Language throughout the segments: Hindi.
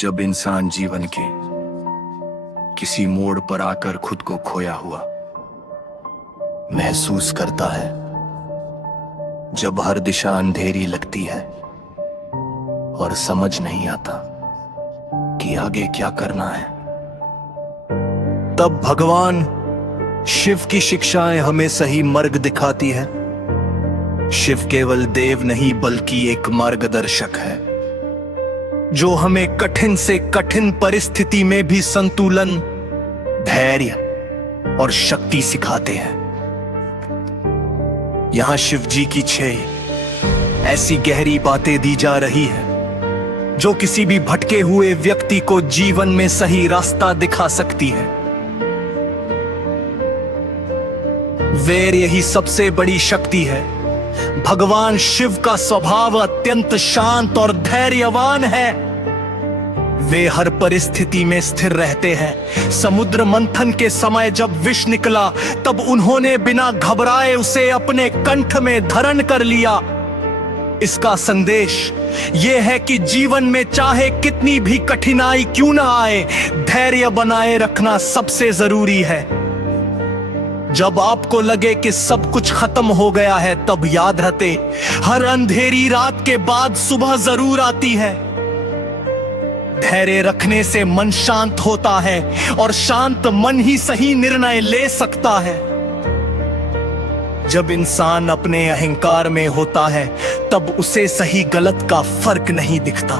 जब इंसान जीवन के किसी मोड़ पर आकर खुद को खोया हुआ महसूस करता है, जब हर दिशा अंधेरी लगती है और समझ नहीं आता कि आगे क्या करना है, तब भगवान शिव की शिक्षाएं हमें सही मार्ग दिखाती है। शिव केवल देव नहीं बल्कि एक मार्गदर्शक है, जो हमें कठिन से कठिन परिस्थिति में भी संतुलन, धैर्य और शक्ति सिखाते हैं। यहां शिव जी की 6 ऐसी गहरी बातें दी जा रही है जो किसी भी भटके हुए व्यक्ति को जीवन में सही रास्ता दिखा सकती है। वैर यही सबसे बड़ी शक्ति है। भगवान शिव का स्वभाव अत्यंत शांत और धैर्यवान है। वे हर परिस्थिति में स्थिर रहते हैं। समुद्र मंथन के समय जब विष निकला, तब उन्होंने बिना घबराए उसे अपने कंठ में धारण कर लिया। इसका संदेश यह है कि जीवन में चाहे कितनी भी कठिनाई क्यों ना आए, धैर्य बनाए रखना सबसे जरूरी है। जब आपको लगे कि सब कुछ खत्म हो गया है, तब याद रखे, हर अंधेरी रात के बाद सुबह जरूर आती है। धैर्य रखने से मन शांत होता है और शांत मन ही सही निर्णय ले सकता है। जब इंसान अपने अहंकार में होता है, तब उसे सही गलत का फर्क नहीं दिखता।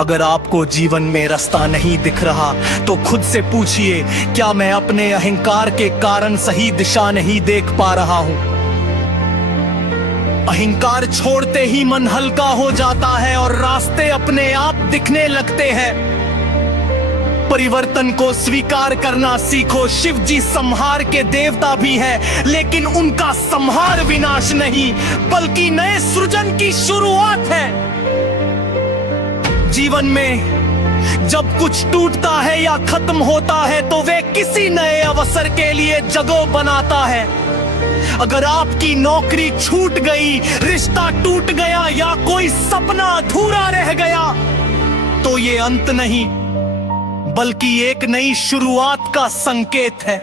अगर आपको जीवन में रास्ता नहीं दिख रहा, तो खुद से पूछिए, क्या मैं अपने अहंकार के कारण सही दिशा नहीं देख पा रहा हूं? अहंकार छोड़ते ही मन हल्का हो जाता है और रास्ते अपने आप दिखने लगते हैं। परिवर्तन को स्वीकार करना सीखो। शिव जी संहार के देवता भी हैं, लेकिन उनका संहार विनाश नहीं, बल्कि नए सृजन की शुरुआत है। जीवन में जब कुछ टूटता है या खत्म होता है, तो वे किसी नए अवसर के लिए जगह बनाता है। अगर आपकी नौकरी छूट गई, रिश्ता टूट गया या कोई सपना अधूरा रह गया, तो ये अंत नहीं, बल्कि एक नई शुरुआत का संकेत है।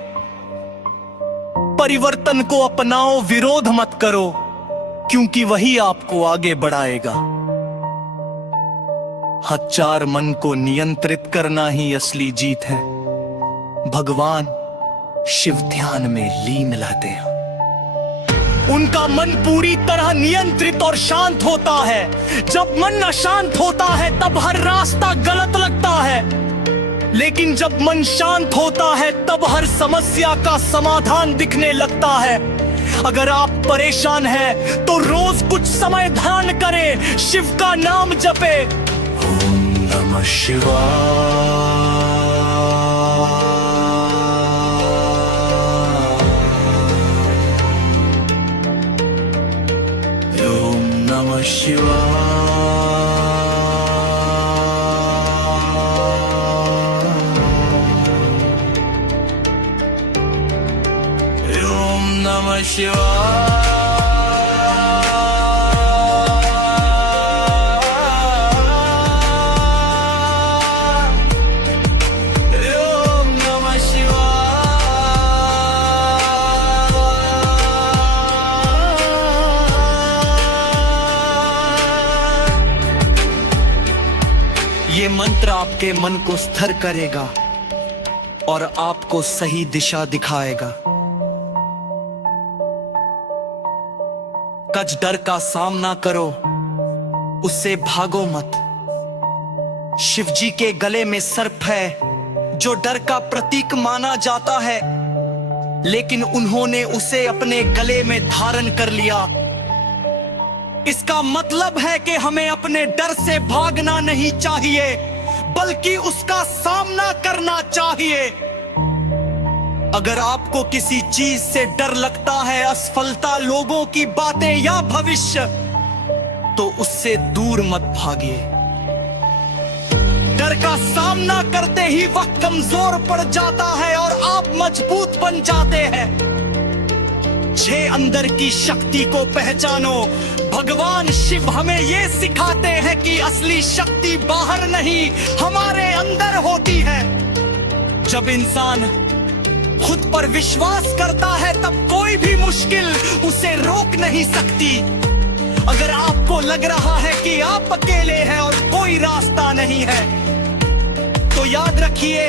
परिवर्तन को अपनाओ, विरोध मत करो, क्योंकि वही आपको आगे बढ़ाएगा। हचार मन को नियंत्रित करना ही असली जीत है। भगवान शिव ध्यान में लीन रहते हैं। उनका मन पूरी तरह नियंत्रित और शांत होता है। जब मन अशांत होता है, तब हर रास्ता गलत लगता है, लेकिन जब मन शांत होता है, तब हर समस्या का समाधान दिखने लगता है। अगर आप परेशान हैं, तो रोज कुछ समय ध्यान करें, शिव का नाम जपे। ओम नमः शिवाय। ओम नमः शिवाय। ओम नमः शिवाय। ये मंत्र आपके मन को स्थिर करेगा और आपको सही दिशा दिखाएगा। कच डर का सामना करो, उससे भागो मत। शिवजी के गले में सर्प है, जो डर का प्रतीक माना जाता है, लेकिन उन्होंने उसे अपने गले में धारण कर लिया। इसका मतलब है कि हमें अपने डर से भागना नहीं चाहिए, बल्कि उसका सामना करना चाहिए। अगर आपको किसी चीज से डर लगता है, असफलता, लोगों की बातें या भविष्य, तो उससे दूर मत भागिए। डर का सामना करते ही वक्त कमजोर पड़ जाता है और आप मजबूत बन जाते हैं। समझे अंदर की शक्ति को पहचानो। भगवान शिव हमें ये सिखाते हैं कि असली शक्ति बाहर नहीं हमारे अंदर होती है। जब इंसान खुद पर विश्वास करता है तब कोई भी मुश्किल उसे रोक नहीं सकती। अगर आपको लग रहा है कि आप अकेले हैं और कोई रास्ता नहीं है, तो याद रखिए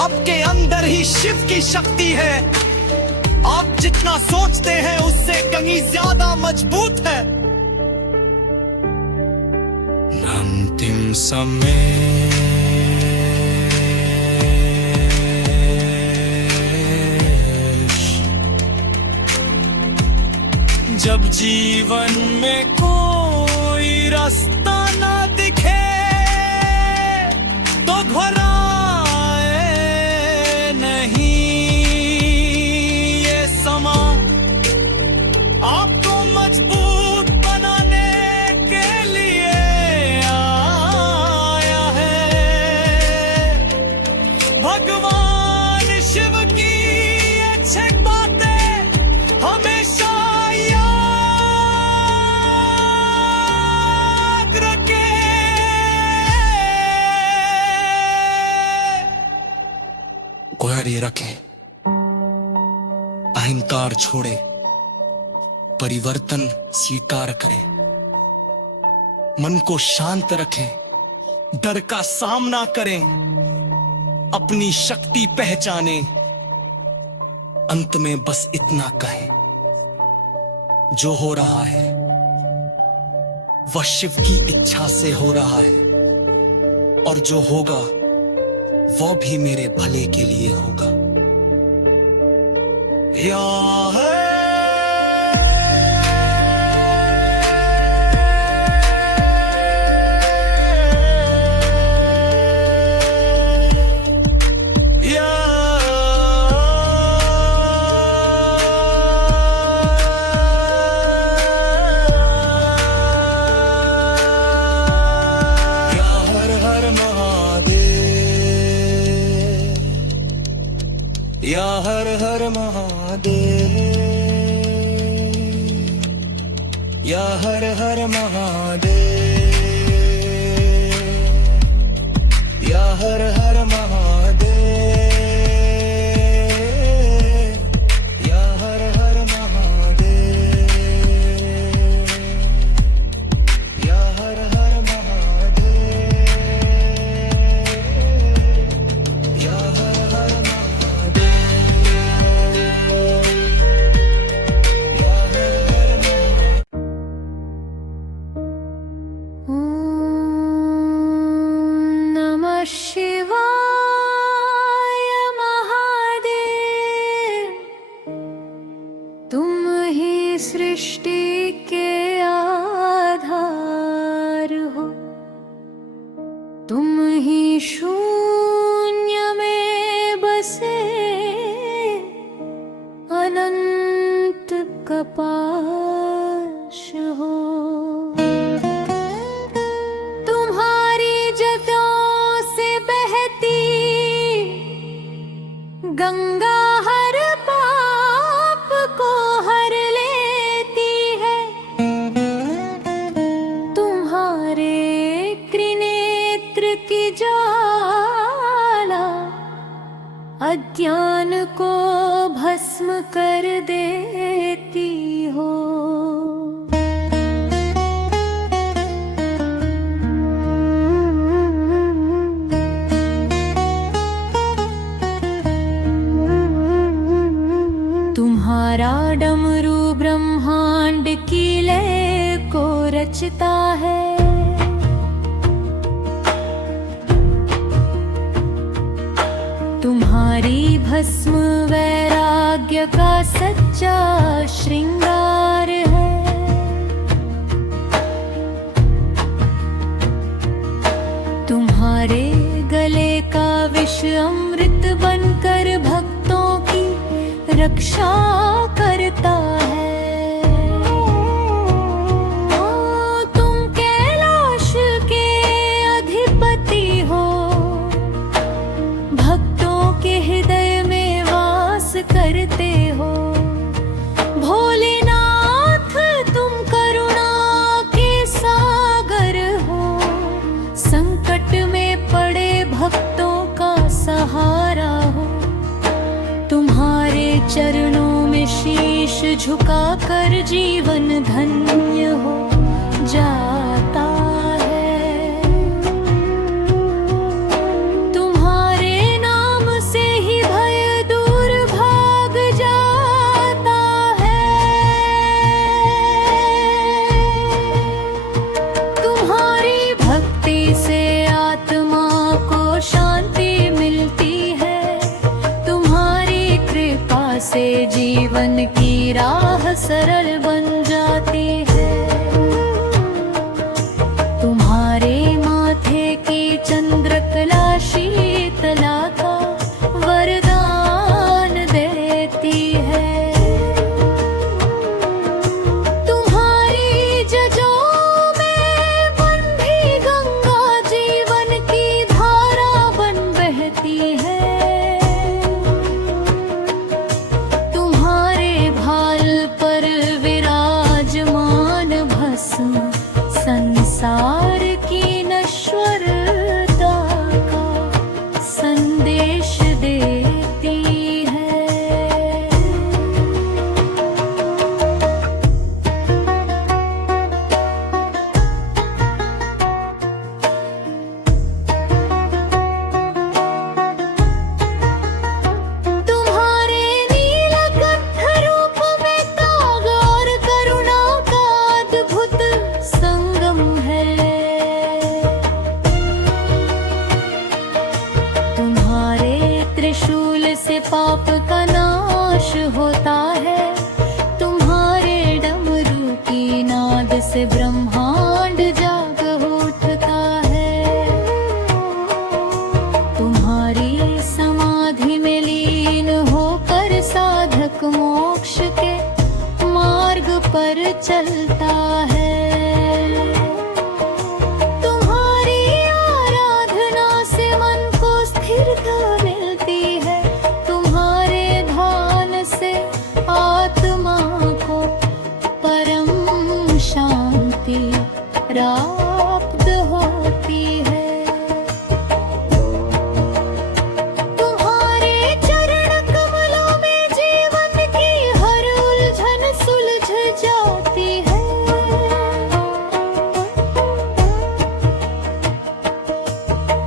आपके अंदर ही शिव की शक्ति है। आप जितना सोचते हैं उससे कहीं ज्यादा मजबूत है। अंतिम समय जब जीवन में कोई रास्ता ना दिखे तो घबराए नहीं, ये समा आपको मजबूत बनाने के लिए आया है। भगवान शिव की ये छह बातें हमेशा गुहारी रखें, अहंकार छोड़े, परिवर्तन स्वीकार करें, मन को शांत रखें, डर का सामना करें, अपनी शक्ति पहचानें। अंत में बस इतना कहें, जो हो रहा है वह शिव की इच्छा से हो रहा है और जो होगा वो भी मेरे भले के लिए होगा। या है या हर हर महादेव, या हर हर महादेव, या हर हर महादेव, या हर हर महादेव, या हर हर महादेव, या हर हर शिवाय महादेव। तुम ही सृष्टि के आधार हो, तुम ही शून्य में बसे अनंत कपाश हो। गंगा हर पाप को हर लेती है, तुम्हारे त्रिनेत्र की ज्वाला अज्ञान को भस्म कर देती हो। तुम्हारा डमरू ब्रह्मांड की लय को रचता है। तुम्हारी भस्म वैराग्य का सच्चा श्रृंगार है। तुम्हारे गले का विष अमृत बनकर भक्तों की रक्षा करता है। तुम कैलाश के अधिपति हो, भक्तों के हृदय में वास करते हो। झुकाकर जीवन धन्य हो जाता है। तुम्हारे नाम से ही भय दूर भाग जाता है। तुम्हारी भक्ति से आत्मा को शांति मिलती है। तुम्हारी कृपा से जीवन की राह सरल बन जाती है। तुम्हारे माथे की चंद्रकला शीतला का वरदान देती है। तुम्हारी जजों में बंधी गंगा जीवन की धारा बन बहती है। तुम्हारे भाल पर विराजमान भस्म संसार की नश्वरता का संदेश देती है। तुम्हारे नीलकंठ रूप में त्याग और करुणा का अद्भुत संगम है। तुम्हारे त्रिशूल से पाप का नाश होता है। तुम्हारे डमरू की नाद से ब्रह्मांड जाग उठता है। तुम्हारी समाधि में लीन होकर साधक मोक्ष के मार्ग पर चलता है। तुम्हारी आराधना से मन को स्थिरता मिलती है। तुम्हारे ध्यान से आत्मा को परम शांति प्राप्त होती है। तुम्हारे चरण कमलों में जीवन की हर उलझन सुलझ जाती है।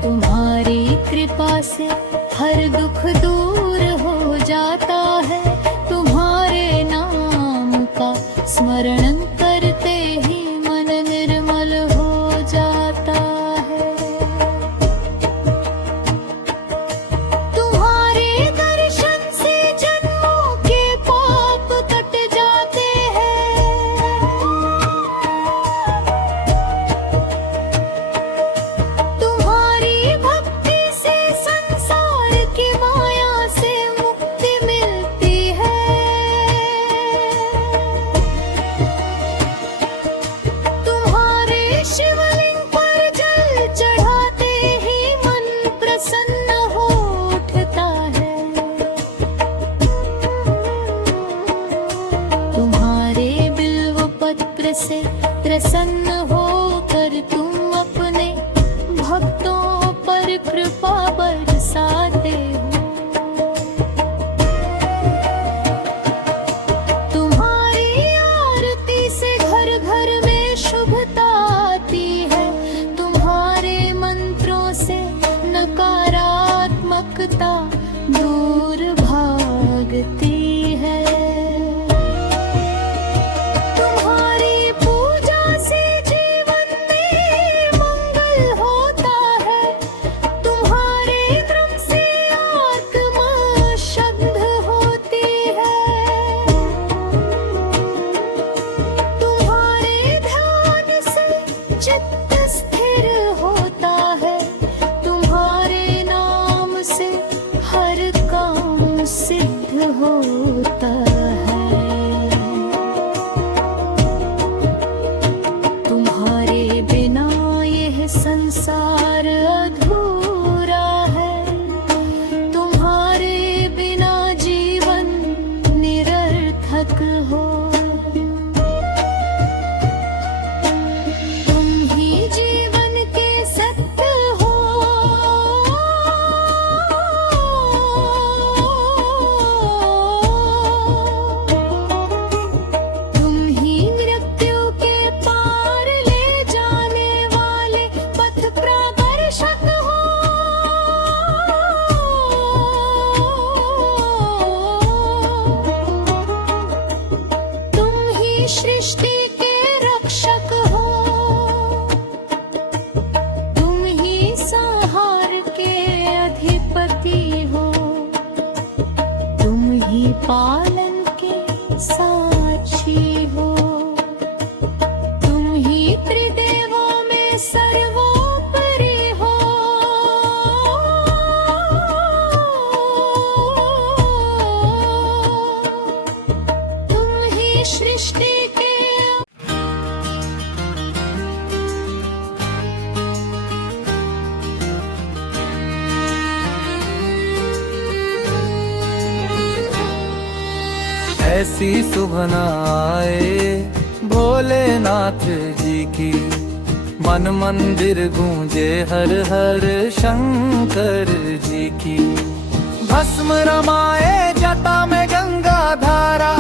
तुम्हारी कृपा से हर दुख दूर हो जाता है। तुम्हारे नाम का स्मरण करते ही मन निर्मल हो जाता है। तुम्हारे दर्शन से जन्मों के पाप कट जाते हैं। तुम्हारी भक्ति से संसार की माया से मुक्ति मिलती है। तुम्हारे शिवलिंग पर जल चढ़ाते ही मन प्रसन्न हो उठता है। तुम्हारे बिल्व पत्र से प्रसन्न होकर तुम अपने भक्तों पर कृपा बरसाते हो। तुम्हारी आरती से घर घर में शुभता आती है। तुम्हारे मंत्रों से नकारात्मकता दूर भागती है। तुम्हारी पूजा से ऐसी सुबह न आए भोलेनाथ जी की, मन मंदिर गूंजे हर हर शंकर जी की। भस्म रमाए जटा में गंगा धारा,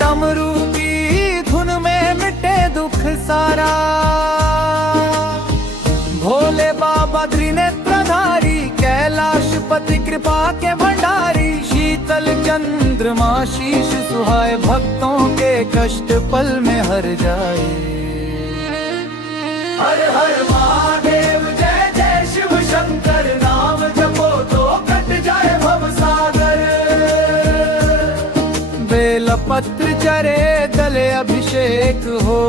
डमरू की धुन में मिटे दुख सारा। भोले बाबा त्रिनेत्रधारी, कैलाशपति कृपा के भंडारी। शीतल चंद्रमा शीश सुहाए, भक्तों के कष्ट पल में हर जाए। हर हर महादेव जय जय शिव शंकर, नाम जपो तो कट जाए भव सागर। बेल पत्र चरे तले अभिषेक हो,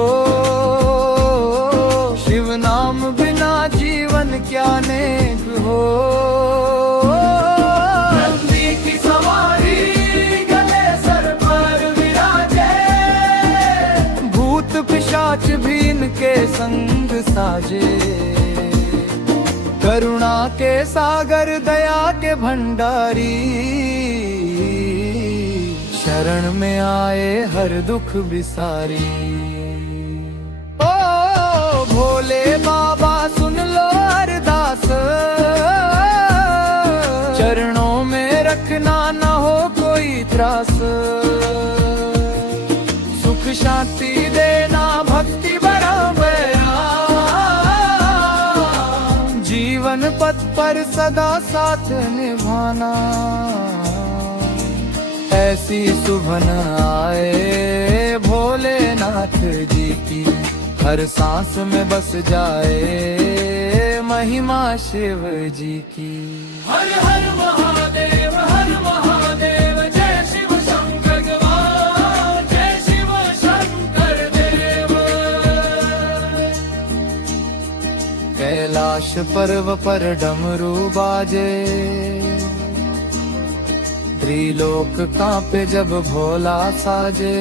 शिव नाम बिना जीवन क्या नेक हो। नंदी की सवारी गले सर पर विराजे, भूत पिशाच भी इनके संग साजे। करुणा के सागर दया के भंडारी, शरण में आए हर दुख बिसारी। ओ भोले बाबा सुन लो अरदास, चरणों में रखना न हो कोई त्रास। सुख शांति देना भक्ति बराबरा, जीवन पथ पर सदा साथ निभाना। ऐसी सुबह न आए भोलेनाथ जी की, हर सांस में बस जाए महिमा शिव जी की। हर हर महादेव हर महादेव, जय शिव शंकर भगवान, जय शिव शंकर देव। कैलाश पर्व पर डमरू बाजे, त्रिलोक कांपे जब भोला साजे।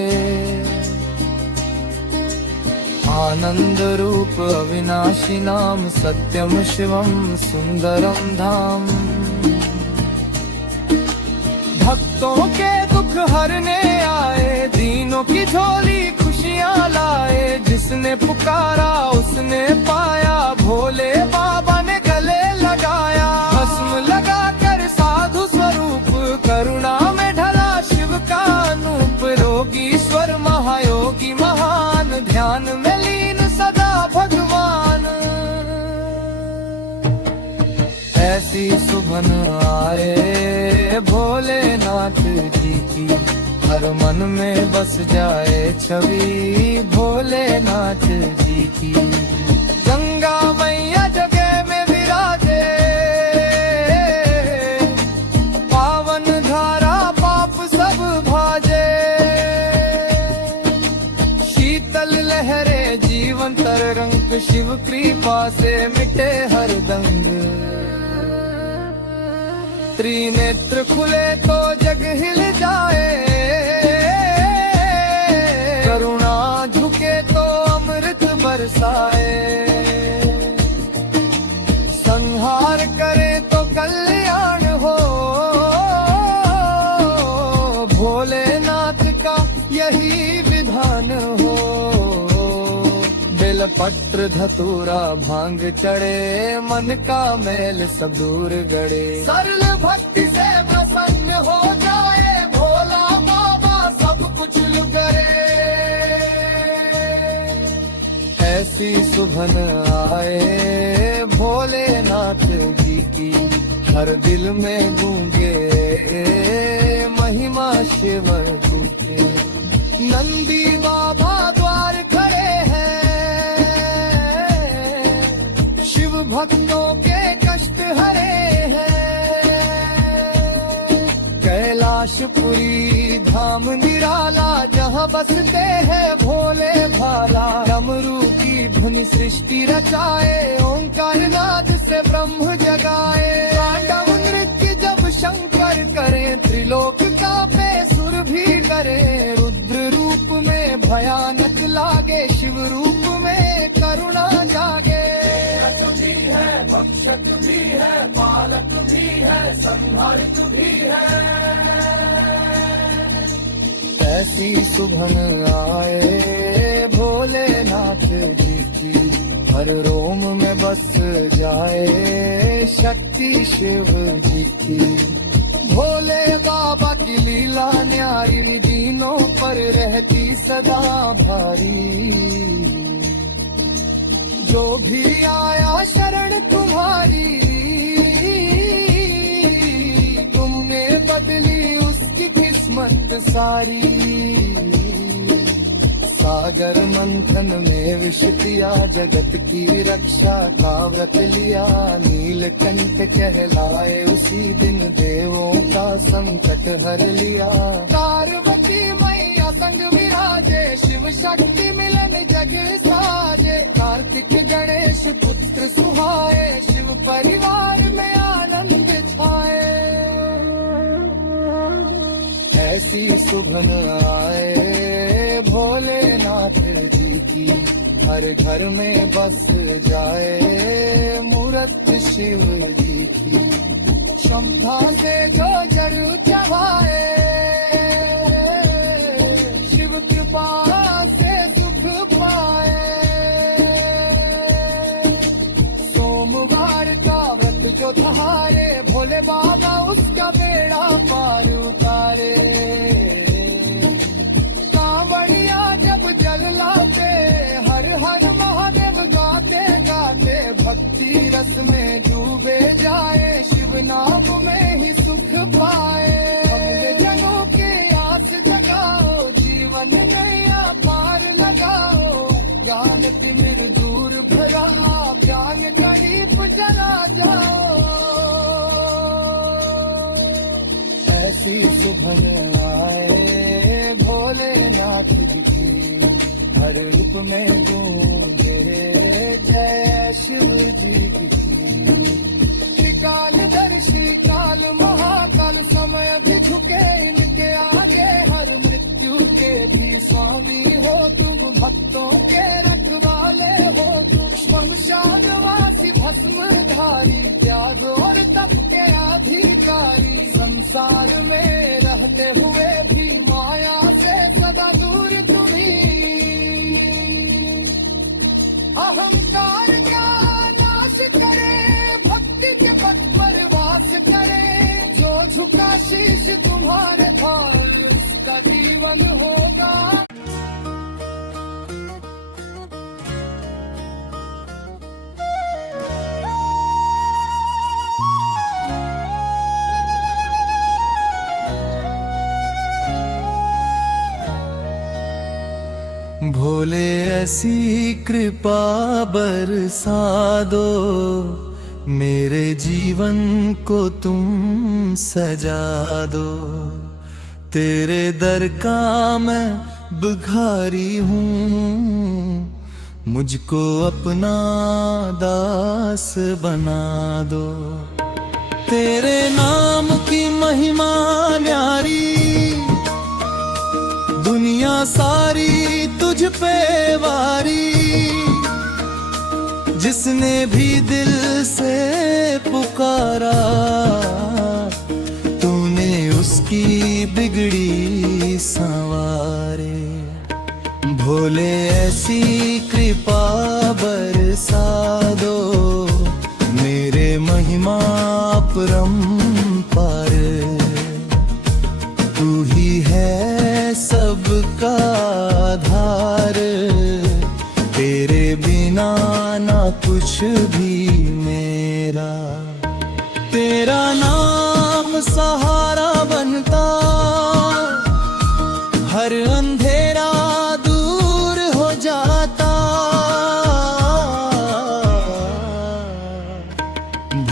आनंद रूप अविनाशी नाम, सत्यम शिवम सुंदरम धाम। भक्तों के दुख हरने आए, दीनों की झोली खुशियाँ लाए। जिसने पुकारा उसने पाया, भोले बाबा ने गले लगाया। भस्म लगा कर साधु स्वरूप, करुणा में ढला शिव का अनूप। रोगीश्वर महायोगी महान, ध्यान में लीन सदा भगवान। ऐसी सुबह न आए भोलेनाथ जी की, हर मन में बस जाए छवि भोलेनाथ जी की। गंगा मैया जगह में विराजे, पावन धारा पाप सब भाजे। शीतल लहरे जीवन तरंग, शिव कृपा से मिटे हर दंग। त्रिनेत्र खुले तो जग हिल जाए, करुणा झुके तो अमृत बरसाए। संहार करे तो कल्याण हो, भोलेनाथ का यही विधान हो। बेलपत्र धतूरा भांग चढ़े, मन का मैल सब दूर गड़े। सरल भक्ति से प्रसन्न हो जाए, भोला बाबा सब कुछ करे। ऐसी सुबह न आए भोलेनाथ जी की, हर दिल में गूंगे महिमा शिव जी की। नंदी बाबा द्वार खड़े हैं, शिव भक्तों के कष्ट हरे हैं। कैलाशपुरी धाम निराला, जहाँ बसते हैं भोले भाला। डमरू की धुन सृष्टि रचाए, ओंकार नाद से ब्रह्म जगाए। तांडव नृत्य जब शंकर करें, त्रिलोक कांपे सुर भी डरे। रुद्र रूप में भयानक लागे, शिव रूप में करुणा जागे। है पोषक भी है, पालक भी है, संहारक भी है। ऐसी सुभन आए भोलेनाथ जी की, हर रोम में बस जाए शक्ति शिव जी की। भोले बाबा की लीला न्यारी, दीनों पर रहती सदा भारी। जो भी आया शरण तुम्हारी, तुमने बदली उसकी किस्मत सारी। सागर मंथन में विष पिया, जगत की रक्षा का व्रत लिया। नीलकंठ कहलाए उसी दिन, देवों का संकट हर लिया। पार्वती मैया संग विराजे, शिव शक्ति मिलन जग साजे। कार्तिक गणेश पुत्र सुहाए, शिव परिवार में आनंद छाए। ऐसी सुभन आए भोलेनाथ जी की, हर घर में बस जाए मूरत शिव जी की। क्षमता से जो जड़ चढ़ाए, शिव कृपा से सुख पाए। सोमवार का व्रत जो धारे, भोले बाबा उसका बेड़ा पार उतारे। कांवड़िया जब जल लाते, हर हर महादेव गाते गाते। भक्ति रस में डूबे जाए, शिव नाम में ही सुख पाए। अपने जनों की आस जगाओ, जीवन नैया पार लगाओ। ज्ञान तिमिर दूर भरा, ज्ञान का दीप जला जाओ। ऐसी सुभन आए भोलेनाथ जी की, हर रूप में गूंजे जय शिव जी की। कालदर्शी काल महाकाल, समय भी झुके इनके आगे। हर मृत्यु के भी स्वामी हो तुम, भक्तों के रखवाले हो तुम। श्मशानवासी भस्मधारी, त्याग और तप के अधिकारी। संसार में रहते हुए भी माया से सदा दूर तुम्ही। अहंकार का नाश करे, भक्ति के पथ पर वास करे। जो झुका शीश तुम्हारे भाल, उसका जीवन होगा। भोले ऐसी कृपा बरसा दो, मेरे जीवन को तुम सजा दो। तेरे दर का मैं भिखारी हूँ, मुझको अपना दास बना दो। तेरे नाम की महिमा न्यारी, दुनिया सारी तुझ पे वारी। जिसने भी दिल से पुकारा, तूने उसकी बिगड़ी संवारे। भोले ऐसी कृपा बरसा दो, मेरे महिमा परंपार। तू ही है सबका आधार, तेरे बिना ना कुछ भी मेरा। तेरा नाम सहारा बनता, हर अंधेरा दूर हो जाता।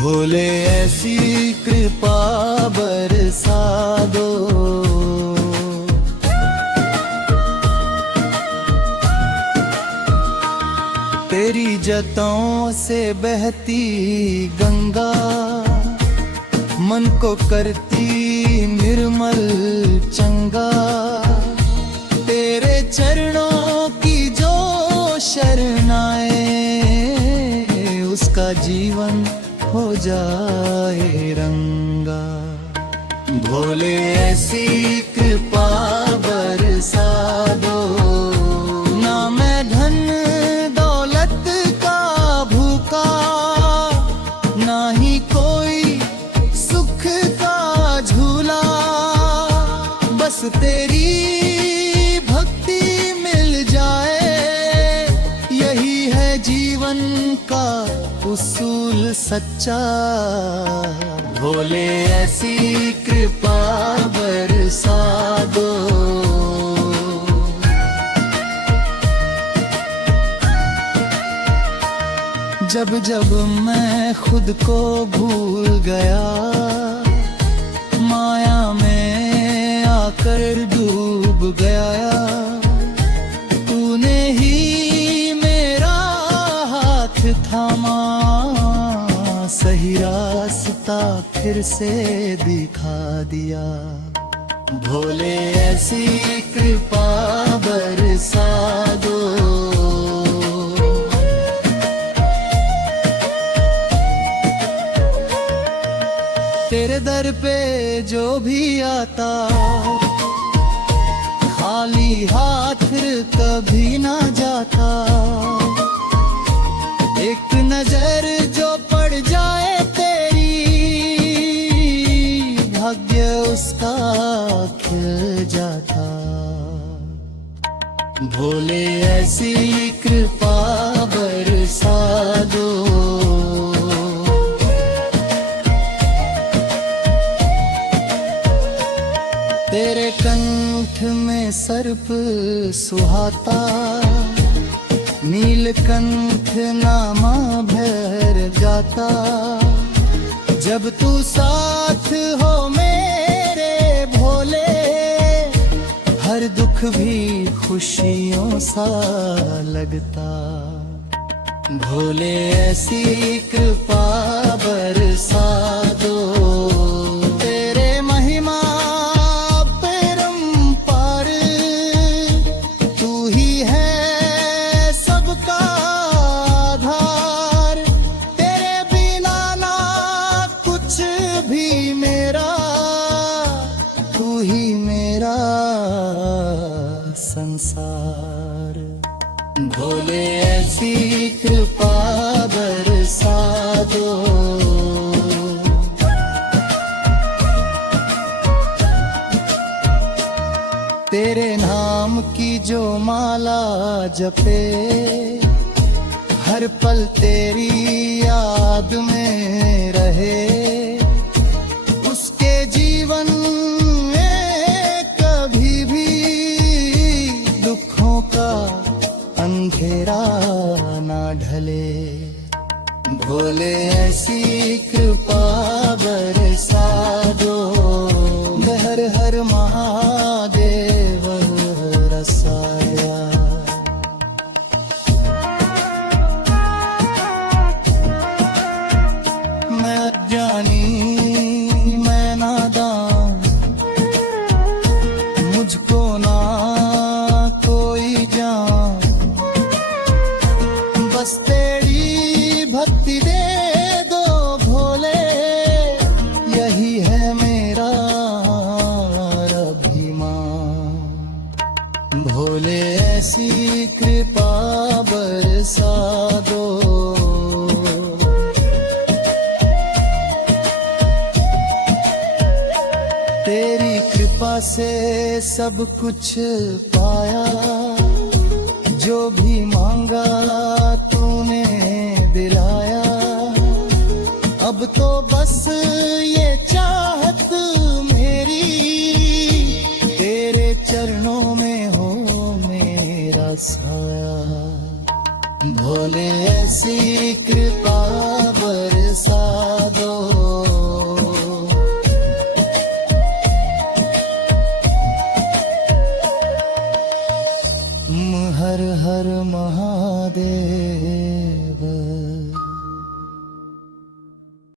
भोले ऐसी कृपा बरसा दो। तेरी जतों से बहती गंगा, मन को करती निर्मल चंगा। तेरे चरणों की जो शरण आए, उसका जीवन जाए रंगा। भोले ऐसी कृपा बरसा दो, ना मैं धन दौलत का भूखा, ना ही कोई सुख का झूला। बस तेरी भक्ति मिल जाए, यही है जीवन का उसूल सच्चा। भोले ऐसी कृपा बरसा दो। जब जब मैं खुद को भूल गया, माया में आकर डूब गया, तूने ही मेरा हाथ थामा, सही रास्ता फिर से दिखा दिया। भोले ऐसी कृपा बरसा दो। तेरे दर पे जो भी आता, खाली हाथ कभी ना जाता। एक नजर जो पड़ जाए तेरी, भाग्य उसका खिल जाता। भोले ऐसी कृपा बरसा दो। तेरे कंठ में सर्प सुहाता, नीलकंठ नामा भर जाता। जब तू साथ हो मेरे भोले, हर दुख भी खुशियों सा लगता। भोले ऐसी कृपा बरसा दो। तेरे महिमा परंपार, तू ही है सबका आधार। तेरे बिना ना कुछ भी मेरा, तू ही मेरा संसार। भोले ऐसी कृपा बरसा दो। तेरे नाम की जो माला जपे, हर पल तेरी याद में रहे, उसके जीवन में कभी भी दुखों का अंधेरा ना ढले। भोले ऐसी कृपा बरसा दो। हर हर महादेव रसाया। मैं अज्ञानी मैं नादान, मुझको ना कोई जान, बस तेरी भक्ति दे दो भोले, यही है मेरा अभिमान। भोले ऐसी कृपा बरसा दो। तेरी कृपा से सब कुछ पाया, जो भी मांगा तूने दिलाया। अब तो बस ये चाहत मेरी, तेरे चरणों में हो मेरा साया। भोले